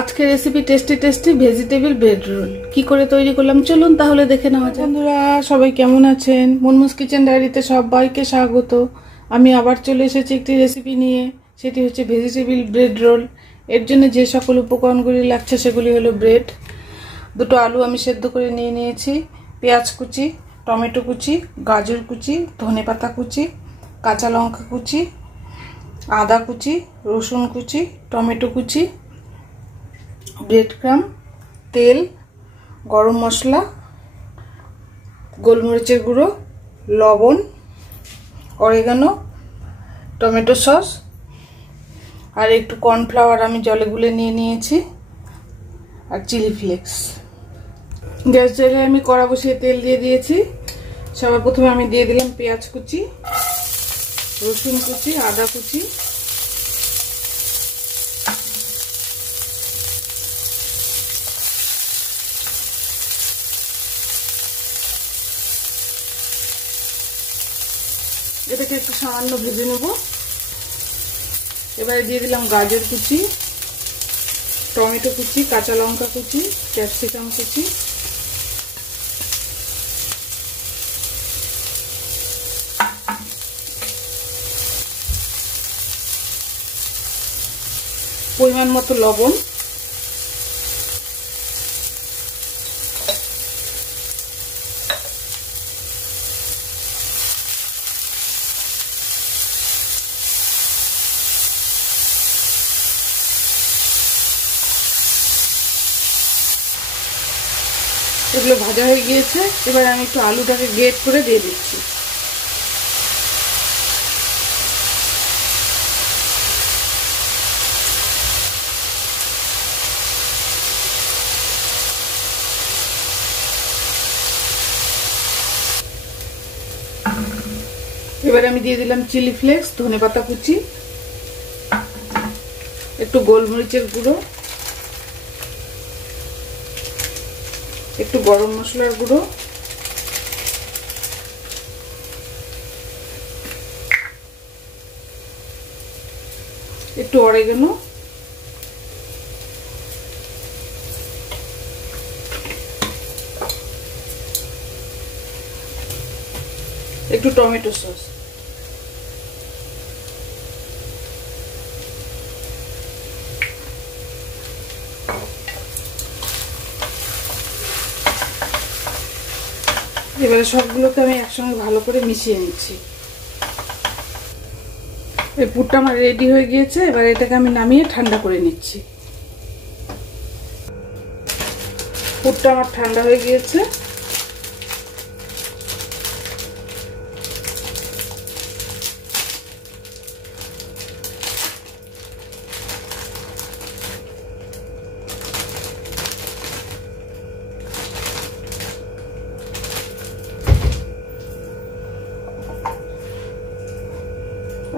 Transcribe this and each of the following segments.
আজকে recipe tasty tasty vegetable bread role কি করে তৈরি করলাম চলুন তাহলে দেখে নেওয়া যাক। বন্ধুরা সবাই কেমন আছেন? মুনমুস কিচেন ডায়েরিতে সবাইকে স্বাগত। আমি আবার চলে এসেছি একটি রেসিপি নিয়ে, সেটি হচ্ছে ভেজিটেবল ব্রেড রোল। এর জন্য যে সকল উপকরণগুলি লাগছে সেগুলি হলো ব্রেড, দুটো আলু আমি সেদ্ধ করে নিয়ে নিয়েছি, পেঁয়াজ কুচি, টমেটো কুচি, গাজর কুচি, ধনেপাতা কুচি, কাঁচা লঙ্কা কুচি, আদা কুচি, রসুন কুচি, টমেটো কুচি, ব্রেড ক্রাম, তেল, গরম মশলা, গোলমরিচের গুঁড়ো, লবণ, অরিগানো, টমেটো সস আর একটু কর্নফ্লাওয়ার আমি জলে গুলে নিয়ে নিয়েছি, আর চিলি ফ্লেক্স। গ্যাস জ্বালিয়ে আমি কড়া বসিয়ে তেল দিয়ে দিয়েছি। সবার প্রথমে আমি দিয়ে দিলাম পেঁয়াজ কুচি, রসুন কুচি, আদা কুচি, এটাকে একটু সামান্য ভেজে নেব। এবারে দিয়ে দিলাম গাজর কুচি, টমেটো কুচি, কাঁচা লঙ্কা কুচি, ক্যাপসিকাম কুচি, পরিমাণ মতো লবণ, এগুলো ভাজা হয়ে গিয়েছে। এবার আমি একটু আলুটাকে গ্রেট করে দিয়ে দিচ্ছি। এবার আমি দিয়ে দিলাম চিলি ফ্লেক্স, ধনেপাতা কুচি, একটু গোলমরিচের গুঁড়ো, একটু গরম মশলার গুঁড়ো, একটু অরিগানো, একটু টমেটো সস। এবারে সবগুলোকে আমি একসঙ্গে ভালো করে মিশিয়ে নিচ্ছি। এই পুরটা আমার রেডি হয়ে গিয়েছে। এবার এটাকে আমি নামিয়ে ঠান্ডা করে নিচ্ছি। পুরটা আমার ঠান্ডা হয়ে গিয়েছে।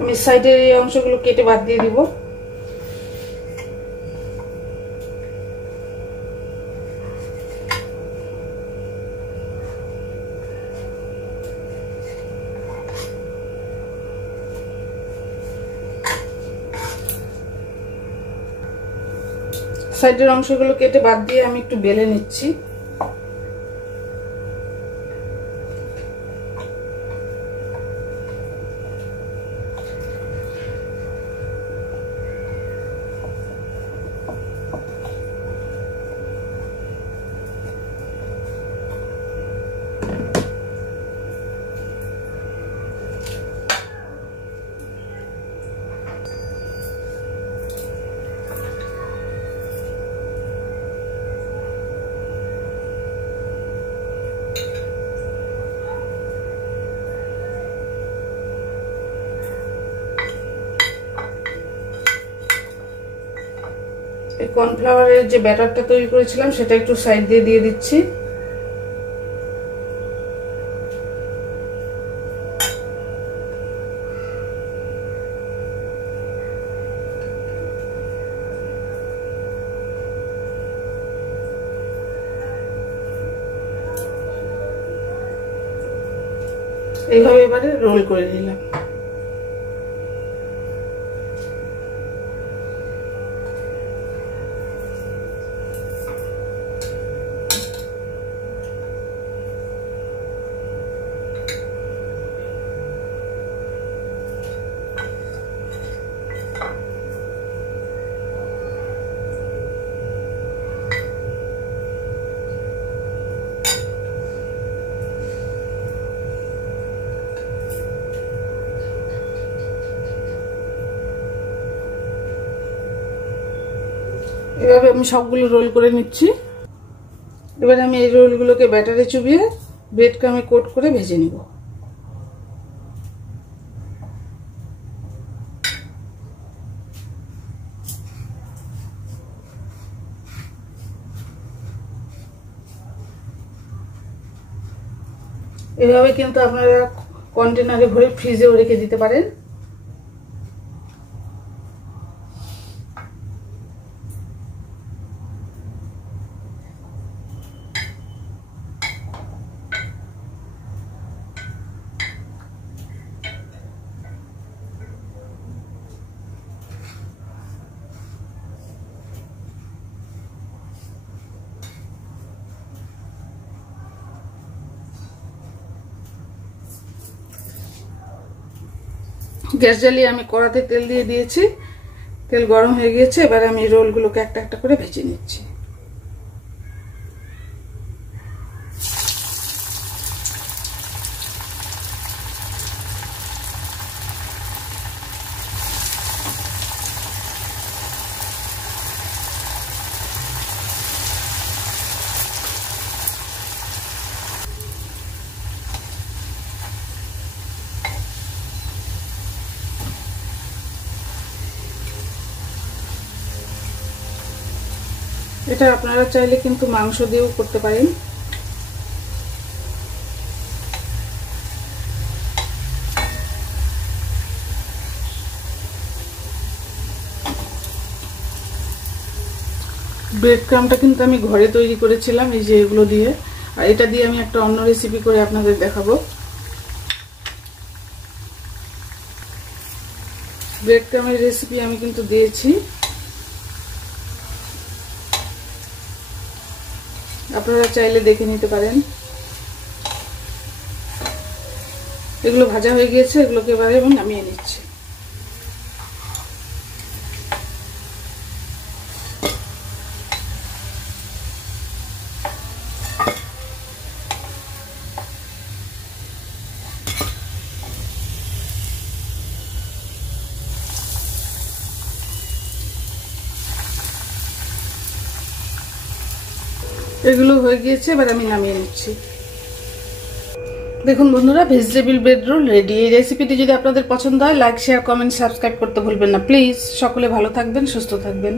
আমি সাইডের এই অংশগুলো কেটে বাদ দিয়ে দিব। সাইডের অংশগুলো কেটে বাদ দিয়ে আমি একটু বেলে নিচ্ছি। এই কর্নফ্লাওয়ারের যে ব্যাটারটা তৈরি করেছিলাম সেটা একটু সাইড দিয়ে দিয়ে দিচ্ছি। এইভাবে এবারে রোল করে নিলাম। এভাবে আমি সবগুলো রোল করে নিচ্ছি। এবার আমি এই রোলগুলোকে ব্যাটারে চুবিয়ে ব্রেড ক্রামে কোট করে ভেজে নিব। এভাবে কিন্তু আপনারা কন্টেনারে ভরে ফ্রিজেও রেখে দিতে পারেন। গ্যাস জ্বালিয়ে আমি কড়াতে তেল দিয়ে দিয়েছি, তেল গরম হয়ে গিয়েছে। এবার আমি রোলগুলোকে একটা একটা করে ভেজে নিচ্ছি। এটা আপনারা চাইলে কিন্তু মাংস দিয়েও করতে পারেন। ব্রেড ক্রামটা কিন্তু আমি ঘরে তৈরি করেছিলাম, এই যে এগুলো দিয়ে। আর এটা দিয়ে আমি একটা অন্য রেসিপি করে আপনাদের দেখাবো। ব্রেড ক্রামের রেসিপি আমি কিন্তু দিয়েছি, আপনারা চাইলে দেখে নিতে পারেন। এগুলো ভাজা হয়ে গিয়েছে, এগুলোকে এবারে আমি নামিয়ে নিচ্ছি। এগুলো হয়ে গিয়েছে, এবার আমি নামিয়ে নিচ্ছি। দেখুন বন্ধুরা, ভেজিটেবল ব্রেড রোল রেডি। এই রেসিপিটি যদি আপনাদের পছন্দ হয়, লাইক, শেয়ার, কমেন্ট, সাবস্ক্রাইব করতে ভুলবেন না প্লিজ। সকলে ভালো থাকবেন, সুস্থ থাকবেন।